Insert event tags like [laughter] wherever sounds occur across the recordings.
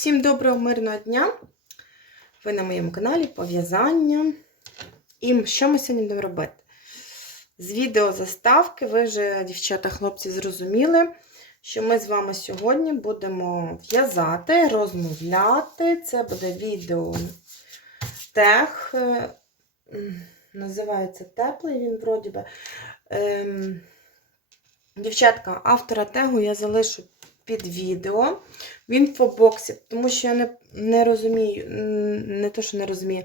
Всім доброго мирного дня! Ви на моєму каналі Пов'язання. І що ми сьогодні будемо робити? З відео заставки ви вже, дівчата-хлопці, зрозуміли, що ми з вами сьогодні будемо в'язати, розмовляти. Це буде відео тех. е, Називається теплий він вроді би. Ем, Дівчатка, автора тегу я залишу під відео. Він по боксі, тому що я не, не розумію, не то, що не розумію,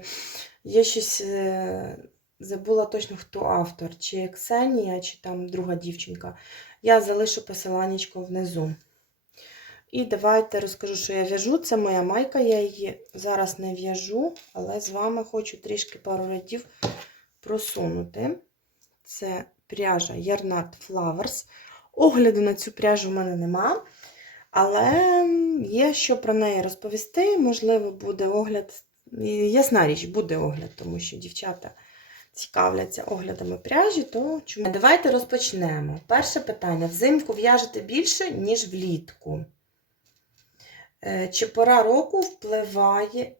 я щось е, забула точно, хто автор, чи Ксенія, чи там друга дівчинка. Я залишу посиланнячко внизу. І давайте розкажу, що я в'яжу. Це моя майка, я її зараз не в'яжу, але з вами хочу трішки пару рядів просунути. Це пряжа Yarnart Flowers. Огляду на цю пряжу в мене нема. Але є що про неї розповісти. Можливо, буде огляд. Ясна річ, буде огляд, тому що дівчата цікавляться оглядами пряжі, то чому? Давайте розпочнемо. Перше питання: взимку в'яжете більше, ніж влітку. Е, Чи пора року впливає,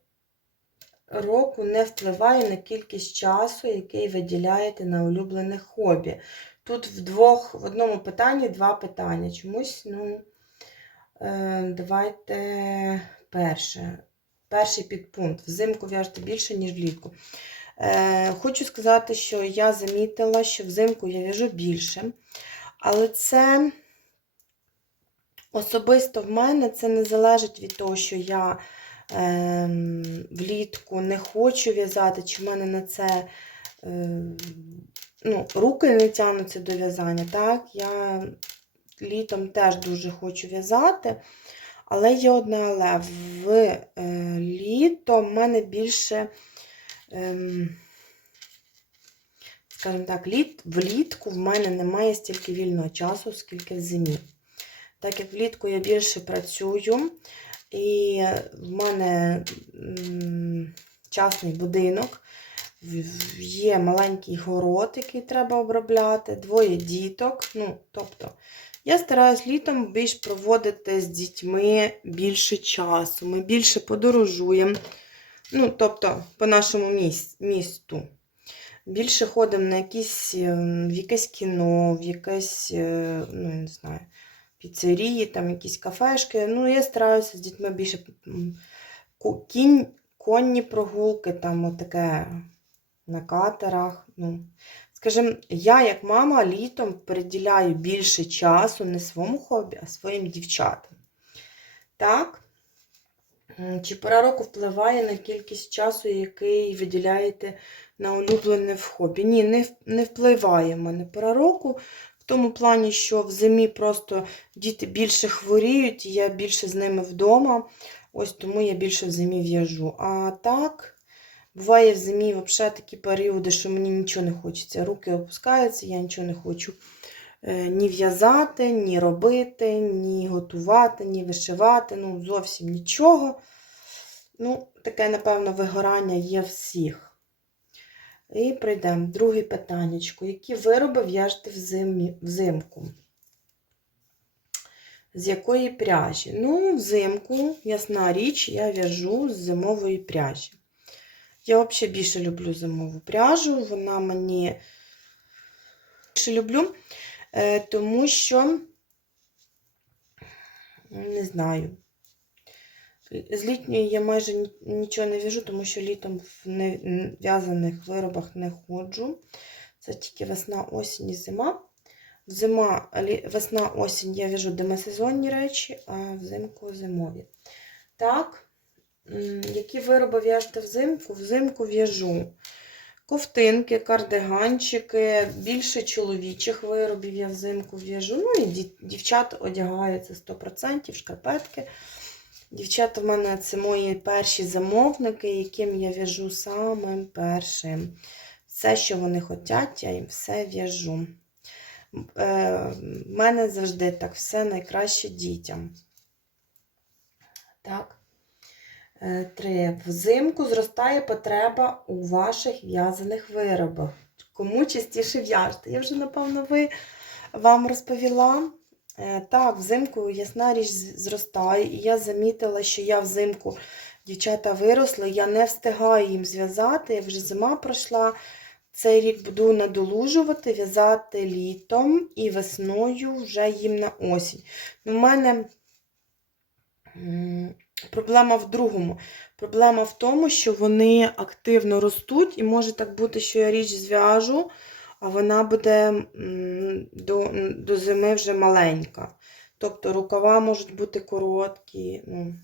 року не впливає на кількість часу, який виділяєте на улюблене хобі? Тут в двох, в одному питанні два питання. Чомусь, ну. Е, Давайте перше. Перший підпункт. Взимку в'яжете більше, ніж влітку. Е, Хочу сказати, що я замітила, що взимку я в'яжу більше. Але це особисто в мене це не залежить від того, що я е, влітку не хочу в'язати, чи в мене на це е, ну, руки не тягнуться до в'язання. Так, я літом теж дуже хочу в'язати. Але є одне але. В е, літо в мене більше, ем, скажімо так, літ, влітку в мене немає стільки вільного часу, скільки в зимі. Так як влітку я більше працюю, і в мене м, частний будинок, є маленький город, який треба обробляти, двоє діток. Ну, тобто, я стараюсь літом більш проводити з дітьми більше часу. Ми більше подорожуємо. Ну, тобто, по нашому місту. Більше ходимо на якісь, ем, в якесь кіно, в якесь, е, ну, я не знаю, піцерії, там якісь кафешки. Ну, я стараюся з дітьми більше кінь, конні прогулки, там отаке на катерах. Ну, Скажімо, я, як мама, літом приділяю більше часу не своєму хобі, а своїм дівчатам. Так? Чи пора року впливає на кількість часу, який виділяєте на улюблене в хобі? Ні, не, не впливає в мене пора року. В тому плані, що в зимі просто діти більше хворіють, і я більше з ними вдома. Ось тому я більше в зимі в'яжу. А так. Буває в зимі взагалі такі періоди, що мені нічого не хочеться. Руки опускаються, я нічого не хочу е, ні в'язати, ні робити, ні готувати, ні вишивати. Ну, зовсім нічого. Ну, таке, напевно, вигорання є всіх. І прийдемо. Друге питаннячко. Які вироби в'яжете взимку? З якої пряжі? Ну, взимку, ясна річ, я в'яжу з зимової пряжі. Я взагалі більше люблю зимову пряжу. Вона мені більше люблю, е, тому що, не знаю, з літньої я майже нічого не в'яжу, тому що літом в не- н- в'язаних виробах не ходжу. Це тільки весна, осінь і зима. Зима, весна, осінь я в'яжу демисезонні речі, а взимку зимові. Так. Які вироби в'яжете взимку? Взимку в'яжу ковтинки, кардиганчики, більше чоловічих виробів я взимку в'яжу. Ну і ді- дівчата одягаються 100%, шкарпетки. Дівчата в мене це мої перші замовники, яким я в'яжу самим першим. Все, що вони хочуть, я їм все в'яжу. Е, мене завжди так все найкраще дітям. Так. Е, Три. Взимку зростає потреба у ваших в'язаних виробах. Кому частіше в'яжете? Я вже, напевно, ви, вам розповіла. Е, Так, взимку ясна річ зростає, і я замітила, що я взимку дівчата виросли, я не встигаю їм зв'язати, вже зима пройшла. Цей рік буду надолужувати, в'язати літом і весною вже їм на осінь. У мене проблема в другому. Проблема в тому, що вони активно ростуть, і може так бути, що я річ зв'яжу, а вона буде до, до зими вже маленька. Тобто рукава можуть бути короткі. Ну,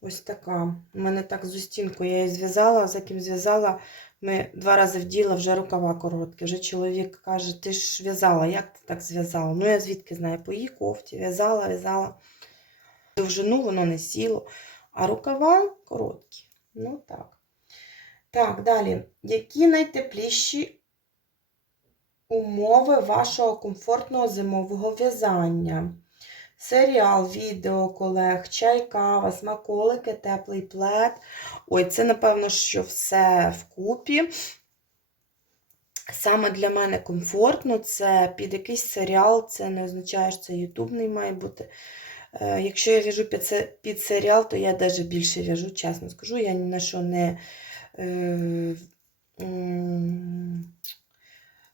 ось така. У мене так з устінкою я її зв'язала, за ким зв'язала. Ми два рази вділа вже рукава короткі. Вже чоловік каже, ти ж в'язала, як ти так зв'язала? Ну, я звідки знаю, по її кофті в'язала, в'язала. Довжину воно не сіло, а рукава короткі. Ну так. Так, далі. Які найтепліші умови вашого комфортного зимового в'язання? Серіал, відео колег, чай, кава, смаколики, теплий плед. Ой, це, напевно, що все вкупі. Саме для мене комфортно, це під якийсь серіал, це не означає, що це ютубний має бути. Е, Якщо я в'яжу під, серіал, то я навіть більше в'яжу, чесно скажу. Я ні на що не. Е,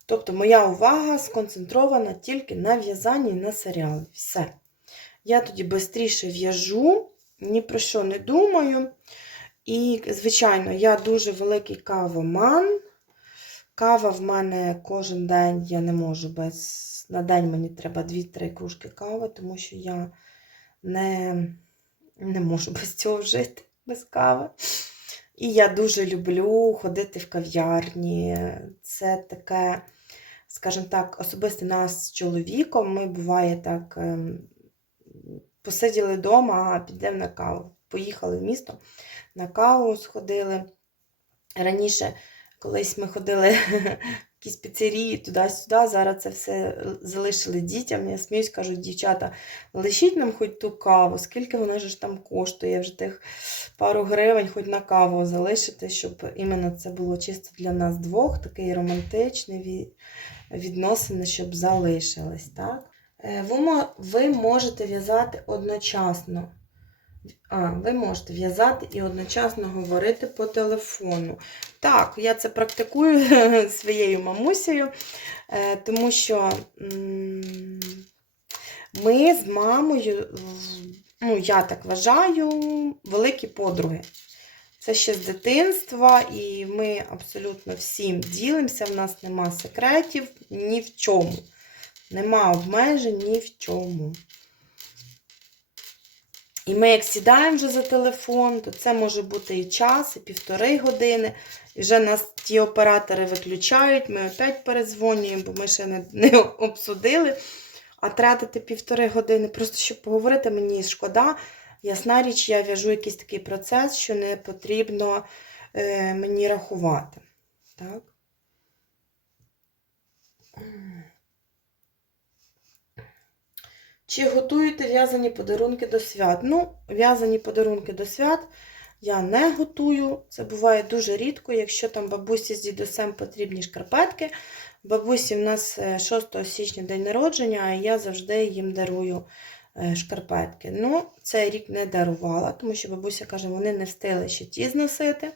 Тобто моя увага сконцентрована тільки на в'язанні і на серіалі. Все. Я тоді швидше в'яжу, ні про що не думаю. І, звичайно, я дуже великий кавоман. Кава в мене кожен день я не можу без. На день мені треба 2-3 кружки кави, тому що я не, не можу без цього жити, без кави. І я дуже люблю ходити в кав'ярні. Це таке, скажімо так, особисто нас з чоловіком. Ми буває так. ем, Посиділи вдома, а підемо на каву. Поїхали в місто, на каву сходили. Раніше, колись ми ходили [laughs] якісь піцерії туди-сюди, зараз це все залишили дітям. Я сміюсь, кажуть, дівчата, лишіть нам хоч ту каву, скільки вона ж там коштує, вже тих пару гривень, хоч на каву залишити, щоб іменно це було чисто для нас двох, такий романтичний ві- відносини, щоб залишились. Так? Е, ви можете в'язати одночасно. А, ви можете в'язати і одночасно говорити по телефону. Так, я це практикую [laughs] своєю мамусею, е, тому що ми з мамою, ну, я так вважаю, великі подруги. Це ще з дитинства, і ми абсолютно всім ділимося. В нас нема секретів ні в чому. Нема обмежень ні в чому. І ми, як сідаємо вже за телефон, то це може бути і час, і півтори години. І вже нас ті оператори виключають, ми опять перезвонюємо, бо ми ще не, не обсудили. А тратити півтори години, просто щоб поговорити, мені шкода. Ясна річ, я в'яжу якийсь такий процес, що не потрібно е, мені рахувати. Так? Чи готуєте в'язані подарунки до свят? Ну, в'язані подарунки до свят я не готую. Це буває дуже рідко, якщо там бабусі з дідусем потрібні шкарпетки. Бабусі в нас е, 6 січня день народження, а я завжди їм дарую е, шкарпетки. Ну, цей рік не дарувала, тому що бабуся каже, вони не встигли ще ті зносити.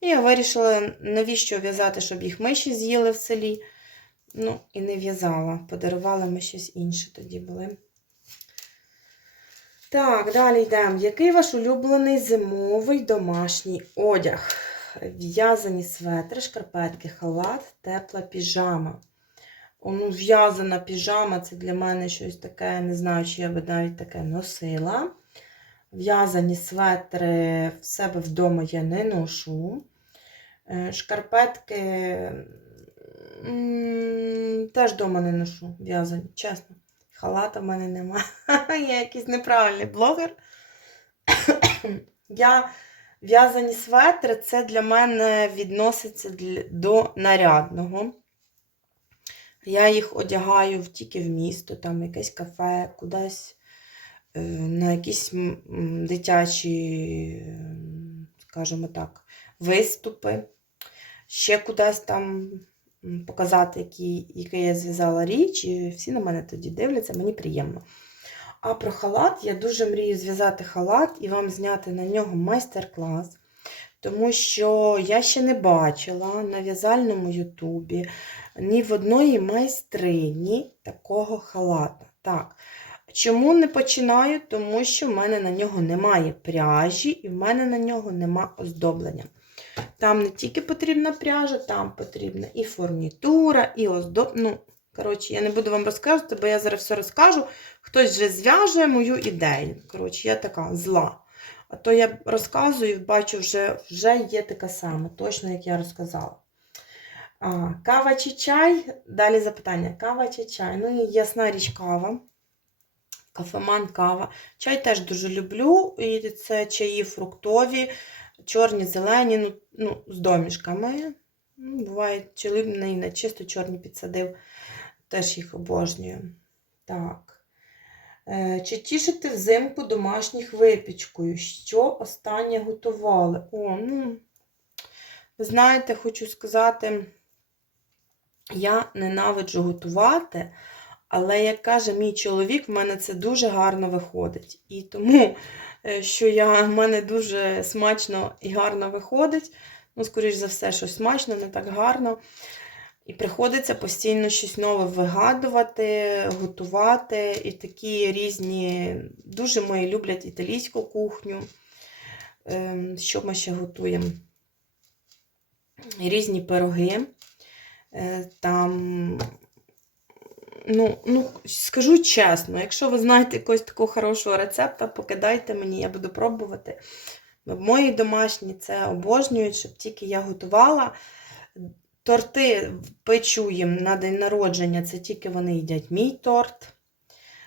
І я вирішила, навіщо в'язати, щоб їх миші з'їли в селі. Ну, і не в'язала. Подарувала ми щось інше тоді були. Так, далі йдемо. Який ваш улюблений зимовий домашній одяг? В'язані светри, шкарпетки, халат, тепла піжама. Ну, в'язана піжама це для мене щось таке, не знаю, чи я би навіть таке носила. В'язані светри в себе вдома я не ношу. Е, Шкарпетки теж вдома не ношу в'язані, чесно. Халата в мене нема. [laughs] Я якийсь неправильний блогер. Я в'язані светри це для мене відноситься до нарядного. Я їх одягаю тільки в місто, там якесь кафе, кудись е, на якісь дитячі, скажімо так, виступи. Ще кудись там показати, який, який я зв'язала річ, і всі на мене тоді дивляться, мені приємно. А про халат я дуже мрію зв'язати халат і вам зняти на нього майстер-клас. Тому що я ще не бачила на в'язальному Ютубі ні в одної майстрині такого халата. Так. Чому не починаю? Тому що в мене на нього немає пряжі і в мене на нього нема оздоблення. Там не тільки потрібна пряжа, там потрібна і фурнітура, і оздоблення. Ну, коротше, я не буду вам розказувати, бо я зараз все розкажу. Хтось вже зв'яжує мою ідею. Коротше, я така зла. А то я розказую і бачу, вже, вже є така сама, точно як я розказала. А, кава чи чай? Далі запитання: кава чи чай? Ну, ясна річ кава. Кафеман кава. Чай теж дуже люблю. І це чаї фруктові, чорні, зелені, ну, ну з домішками. Ну, буває, чоловік на чисто чорні підсадив. Теж їх обожнюю. Так. Е, Чи тішити взимку домашніх випічкою? Що останнє готували? О, ну, ви знаєте, хочу сказати, я ненавиджу готувати, але, як каже мій чоловік, в мене це дуже гарно виходить. І тому, що я, в мене дуже смачно і гарно виходить, ну, скоріш за все, що смачно, не так гарно. І приходиться постійно щось нове вигадувати, готувати. І такі різні, дуже мої люблять італійську кухню. Ем, Що ми ще готуємо? Різні пироги. Е, Там, ну, ну, скажу чесно, якщо ви знаєте якогось такого хорошого рецепта, покидайте мені, я буду пробувати. Мої домашні це обожнюють, щоб тільки я готувала. Торти печу їм на день народження, це тільки вони їдять мій торт.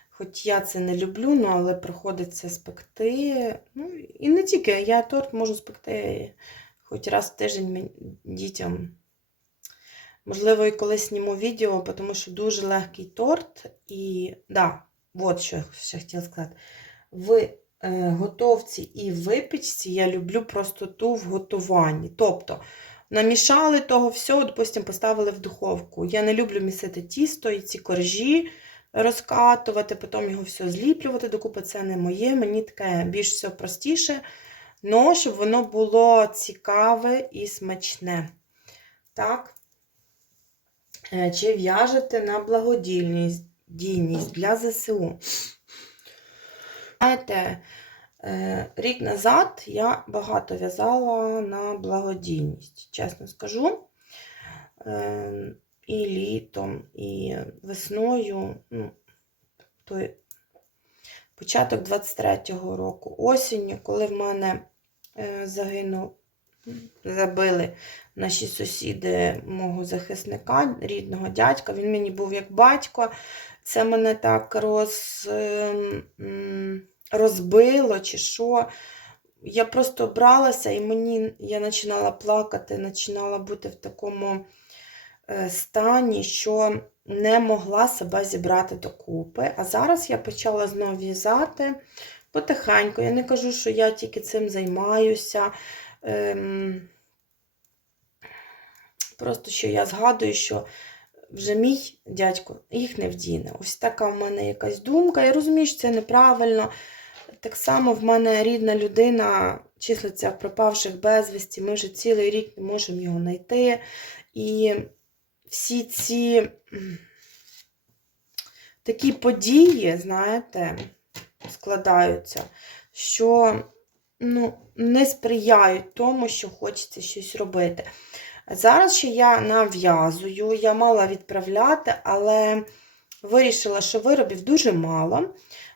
Хоч я це не люблю, ну, але приходиться спекти. Ну, і не тільки, я торт можу спекти хоч раз в тиждень дітям. Можливо, і колись зніму відео, тому що дуже легкий торт. І, да, от що я ще хотіла сказати. В е, готовці і випічці я люблю простоту в готуванні. Тобто, намішали того всього, допустимо, поставили в духовку. Я не люблю місити тісто і ці коржі розкатувати, потім його все зліплювати докупи. Це не моє, мені таке більш все простіше. Но щоб воно було цікаве і смачне. Так. Е, Чи в'яжете на благодійність дійність для ЗСУ? Знаєте, е, рік назад я багато в'язала на благодійність, чесно скажу. Е, І літом, і весною, ну, той початок 23-го року, осінню, коли в мене е, загинув, забили наші сусіди мого захисника, рідного дядька. Він мені був як батько. Це мене так роз, ем, розбило чи що. Я просто бралася і мені я починала плакати, починала бути в такому е, стані, що не могла себе зібрати докупи. А зараз я почала знову в'язати потихеньку. Я не кажу, що я тільки цим займаюся. Ем, Просто що я згадую, що вже мій дядько їх не вдіне. Ось така в мене якась думка. Я розумію, що це неправильно. Так само в мене рідна людина числиться в пропавших безвісті. Ми вже цілий рік не можемо його знайти. І всі ці такі події, знаєте, складаються, що ну, не сприяють тому, що хочеться щось робити. Зараз ще я нав'язую, я мала відправляти, але вирішила, що виробів дуже мало.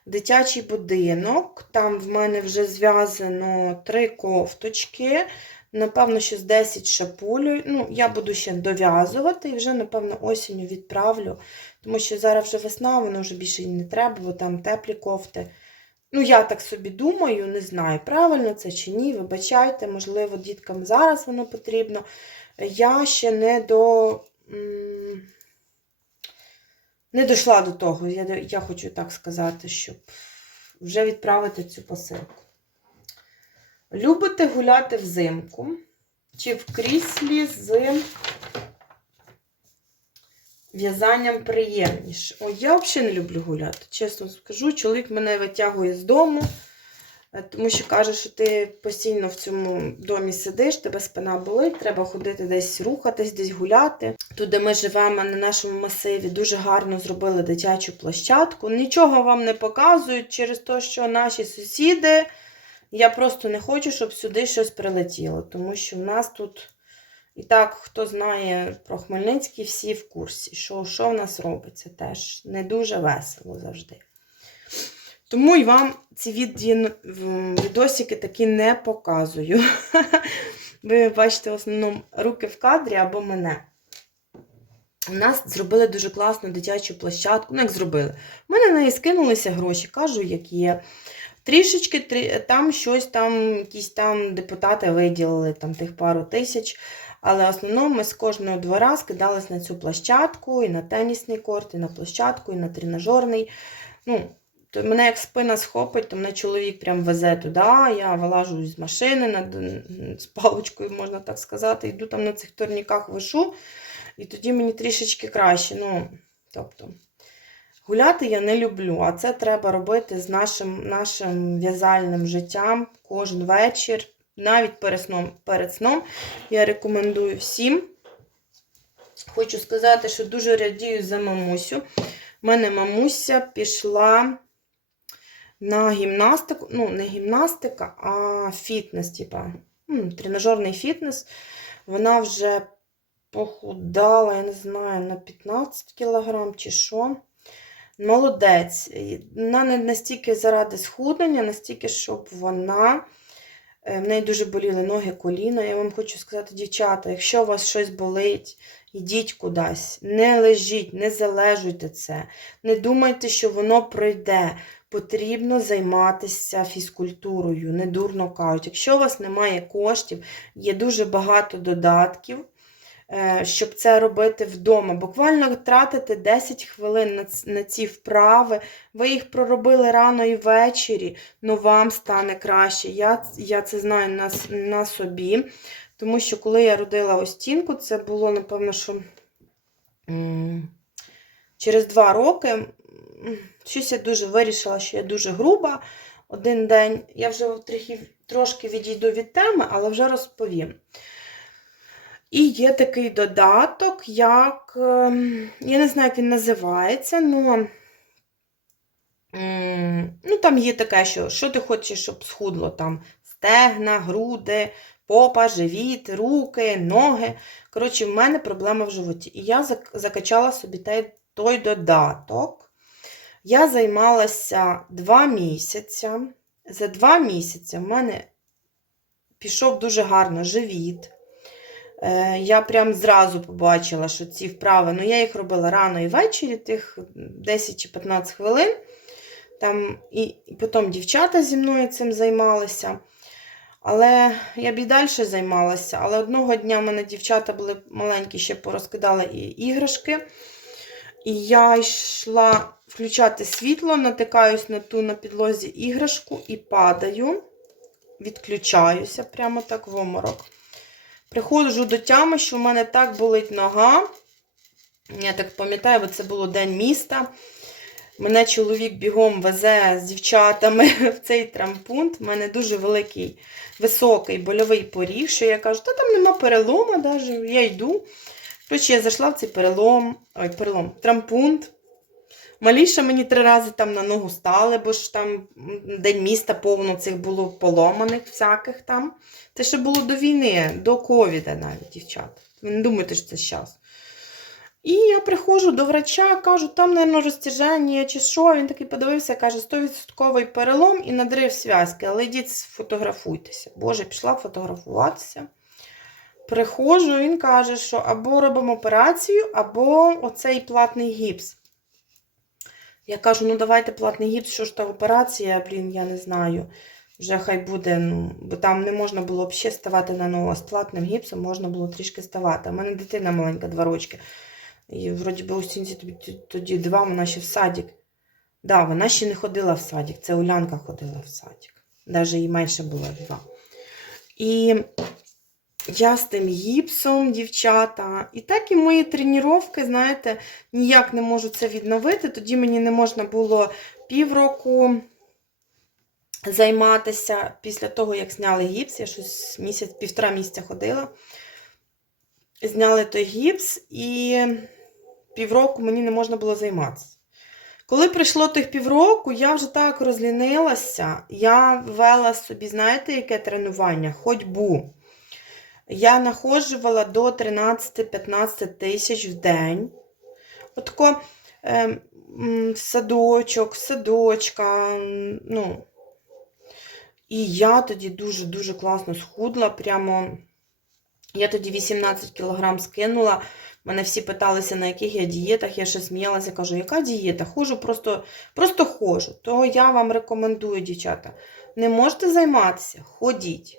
Дитячий будинок, там в мене вже зв'язано три кофточки, напевно, з 10 шапулю. Ну, я буду ще дов'язувати і вже, напевно, осінню відправлю, тому що зараз вже весна, воно вже більше не треба, бо там теплі кофти. Ну, я так собі думаю, не знаю, правильно це чи ні. Вибачайте, можливо, діткам зараз воно потрібно. Я ще не до. Не дійшла до того. Я, я хочу так сказати, щоб вже відправити цю посилку. Любите гуляти взимку? Чи в кріслі з в'язанням приємніше. О, я взагалі не люблю гуляти. Чесно скажу, чоловік мене витягує з дому, е, тому що каже, що ти постійно в цьому домі сидиш, тебе спина болить, треба ходити десь рухатись, десь гуляти. Тут, де ми живемо на нашому масиві, дуже гарно зробили дитячу площадку. Нічого вам не показують через те, що наші сусіди. Я просто не хочу, щоб сюди щось прилетіло, тому що в нас тут. І так, хто знає про Хмельницький, всі в курсі, що, що в нас робиться теж не дуже весело завжди. Тому і вам ці відосики такі не показую. [laughs] Ви бачите в основному руки в кадрі або мене. У нас зробили дуже класну дитячу площадку. Ну, як зробили? У мене на неї скинулися гроші, кажу, як є. Трішечки там щось там, якісь там депутати виділили там тих пару тисяч. Але в основному ми з кожного двора скидались на цю площадку, і на тенісний корт, і на площадку, і на тренажерний. Ну, то мене як спина схопить, то мене чоловік прям везе туди. Я вилажу з машини над, з паличкою, можна так сказати, йду там на цих турніках вишу, і тоді мені трішечки краще. Ну, тобто, гуляти я не люблю, а це треба робити з нашим, нашим в'язальним життям кожен вечір навіть перед сном, перед сном я рекомендую всім. Хочу сказати, що дуже радію за мамусю. У мене мамуся пішла на гімнастику, ну, не гімнастика, а фітнес, типа, тренажерний фітнес. Вона вже похудала, я не знаю, на 15 кілограм чи що. Молодець. Вона не настільки заради схуднення, настільки, щоб вона. Е, В неї дуже боліли ноги, коліна. Я вам хочу сказати, дівчата, якщо у вас щось болить, йдіть кудись, не лежіть, не залежуйте це. Не думайте, що воно пройде. Потрібно займатися фізкультурою, не дурно кажуть. Якщо у вас немає коштів, є дуже багато додатків, щоб це робити вдома. Буквально тратите 10 хвилин на ці вправи. Ви їх проробили рано і ввечері, але вам стане краще. Я, я це знаю на, на собі. Тому що коли я родила Остінку, це було, напевно, що через два роки. Щось я дуже вирішила, що я дуже груба один день. Я вже трохи, трошки відійду від теми, але вже розповім. І є такий додаток, як. ем, Я не знаю, як він називається, але. Ну, там є таке, що що ти хочеш, щоб схудло там стегна, груди, попа, живіт, руки, ноги. Коротше, в мене проблема в животі. І я закачала собі той, той додаток. Я займалася два місяці. За два місяці в мене пішов дуже гарно живіт. Е, Я прям зразу побачила, що ці вправи, ну я їх робила рано і ввечері, тих 10 чи 15 хвилин. Там і, і потім дівчата зі мною цим займалися. Але я б і далі займалася. Але одного дня в мене дівчата були маленькі, ще порозкидали і іграшки. І я йшла включати світло, натикаюсь на ту на підлозі іграшку і падаю, відключаюся прямо так в оморок. Приходжу до тями, що в мене так болить нога. Я так пам'ятаю, бо це було день міста. Мене чоловік бігом везе з дівчатами [laughs] в цей трампунт. У мене дуже великий, високий больовий поріг, що я кажу, та там нема перелому, даже. я йду. Коротше, я зайшла в цей перелом, ой, перелом, трампунт. Маліша мені три рази там на ногу стали, бо ж там день міста повно цих було поломаних всяких там. Це ще було до війни, до ковіда навіть, дівчата. Ви не думайте, що це зараз. І я приходжу до врача, кажу, там, мабуть, розтяження чи що. Він такий подивився, каже, 100% перелом і надрив зв'язки, але йдіть сфотографуйтеся. Боже, пішла фотографуватися. Приходжу, він каже, що або робимо операцію, або оцей платний гіпс. Я кажу, ну давайте платний гіпс, що ж та операція, блін, я не знаю. Вже хай буде, ну, бо там не можна було ще ставати на ногу, а з платним гіпсом можна було трішки ставати. У мене дитина маленька, два рочки. І вроді би у стінці тоді, два, вона ще в садик. Да, вона ще не ходила в садик. Це Улянка ходила в садик. Навіть їй менше було два. І я з тим гіпсом, дівчата. І так і мої тренування, знаєте, ніяк не можу це відновити. Тоді мені не можна було півроку займатися після того, як зняли гіпс. Я щось місяць, півтора місяця ходила. Зняли той гіпс, і півроку мені не можна було займатися. Коли прийшло тих півроку, я вже так розлінилася. Я ввела собі, знаєте, яке тренування? Ходьбу. Я находжувала до 13-15 тисяч в день. Отко е, садочок, садочка. ну. І я тоді дуже-дуже класно схудла. Прямо я тоді 18 кілограм скинула. Мене всі питалися, на яких я дієтах. Я ще сміялася, кажу, яка дієта? Хожу, просто просто хожу. То я вам рекомендую, дівчата, не можете займатися, ходіть.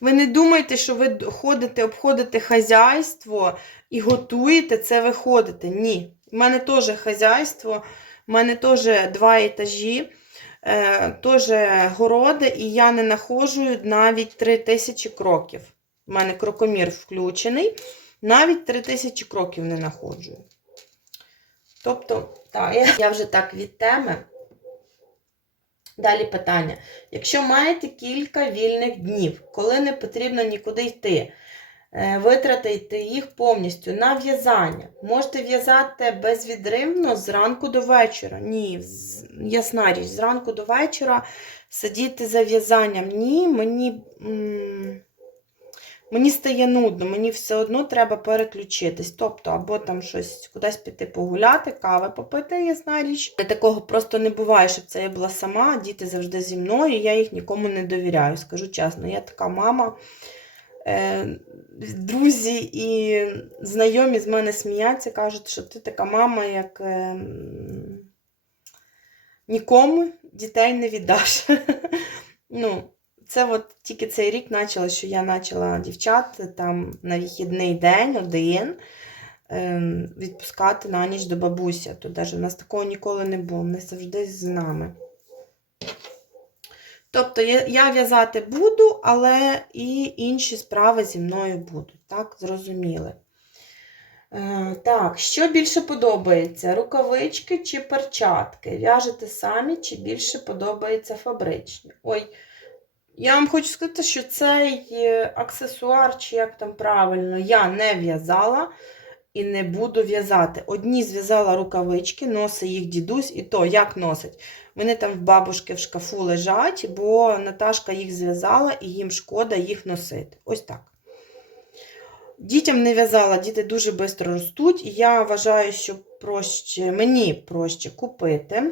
Ви не думайте, що ви ходите, обходите хазяйство і готуєте, це ви ходите. Ні. У мене теж хазяйство, у мене теж два етажі, е, теж городи, і я не находжу навіть 3000 кроків. У мене крокомір включений. Навіть 3000 кроків не находжу. Тобто, так, я вже так від теми. Далі питання. Якщо маєте кілька вільних днів, коли не потрібно нікуди йти, витратити їх повністю на в'язання. Можете в'язати безвідривно зранку до вечора. Ні, ясна річ, зранку до вечора сидіти за в'язанням. Ні, мені. М Мені стає нудно, мені все одно треба переключитись. Тобто, або там щось кудись піти погуляти, кави попити, ясна річ. Такого просто не буває, щоб це я була сама, діти завжди зі мною, я їх нікому не довіряю. Скажу чесно, я така мама. Е, друзі і знайомі з мене сміються, кажуть, що ти така мама, як е, нікому дітей не віддаш. [laughs] ну, це от тільки цей рік почала, що я почала дівчат там на вихідний день один ем, відпускати на ніч до бабуся. То навіть у нас такого ніколи не було, вони завжди з нами. Тобто я, я в'язати буду, але і інші справи зі мною будуть. Так, зрозуміли. Е, так, що більше подобається? Рукавички чи перчатки? В'яжете самі, чи більше подобається фабричні? Ой, я вам хочу сказати, що цей е, аксесуар, чи як там правильно, я не в'язала і не буду в'язати. Одні зв'язала рукавички, носить їх дідусь, і то як носить. Вони там в бабушки в шкафу лежать, бо Наташка їх зв'язала і їм шкода їх носити. Ось так. Дітям не в'язала, діти дуже швидко ростуть, і я вважаю, що проще, мені проще купити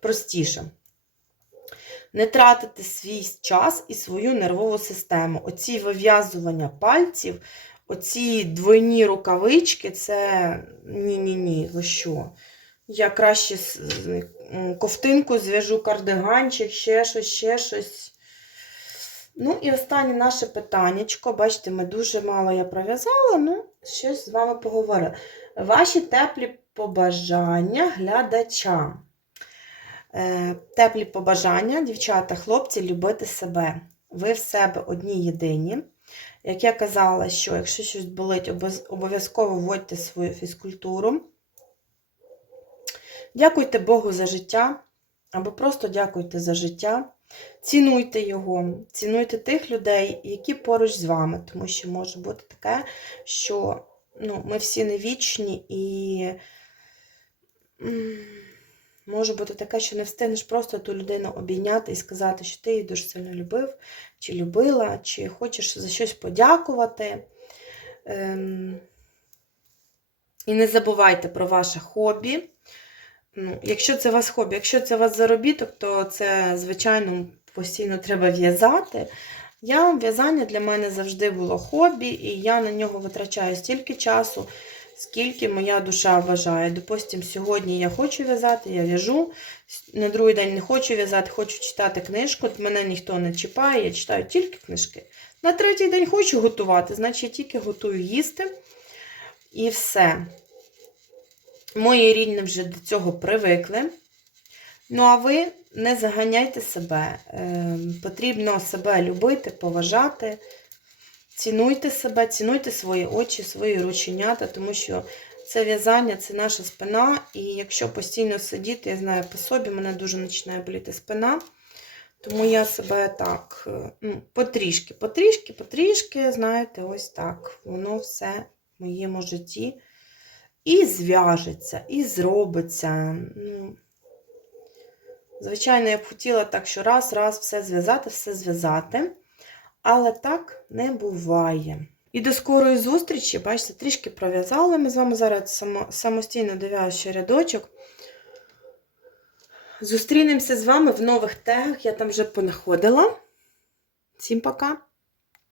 простіше не тратити свій час і свою нервову систему. Оці вив'язування пальців, оці двойні рукавички це ні-ні-ні, ви що? Я краще ковтинку зв'яжу кардиганчик, ще щось, ще щось. Ну, і останнє наше питаннячко. Бачите, ми дуже мало я пров'язала, ну, щось з вами поговорила. Ваші теплі побажання глядачам. Е, теплі побажання, дівчата, хлопці, любити себе. Ви в себе одні єдині. Як я казала, що якщо щось болить, обов'язково вводьте свою фізкультуру. Дякуйте Богу за життя, або просто дякуйте за життя. Цінуйте його, цінуйте тих людей, які поруч з вами, тому що може бути таке, що ну, ми всі не вічні і. Може бути таке, що не встигнеш просто ту людину обійняти і сказати, що ти її дуже сильно любив, чи любила, чи хочеш за щось подякувати. Ем... І не забувайте про ваше хобі. Ну, Якщо це у вас хобі, якщо це у вас заробіток, то це, звичайно, постійно треба в'язати. Я В'язання для мене завжди було хобі, і я на нього витрачаю стільки часу скільки моя душа бажає. Допустим, сьогодні я хочу в'язати, я в'яжу. На другий день не хочу в'язати, хочу читати книжку. Мене ніхто не чіпає, я читаю тільки книжки. На третій день хочу готувати, значить я тільки готую їсти. І все. Мої рідні вже до цього привикли. Ну, а ви не заганяйте себе. Е, потрібно себе любити, поважати. Цінуйте себе, цінуйте свої очі, свої рученята, тому що це в'язання, це наша спина. І якщо постійно сидіти, я знаю по собі, мене дуже починає боліти спина. Тому я себе так, е, ну, потрішки, потрішки, потрішки, знаєте, ось так. Воно все в моєму житті і зв'яжеться, і зробиться. Ну, звичайно, я б хотіла так, що раз, раз все зв'язати, все зв'язати. Але так не буває. І до скорої зустрічі, бачите, трішки пров'язали. Ми з вами зараз само, самостійно дов'яжу рядочок. Зустрінемося з вами в нових тегах. Я там вже понаходила. Всім пока!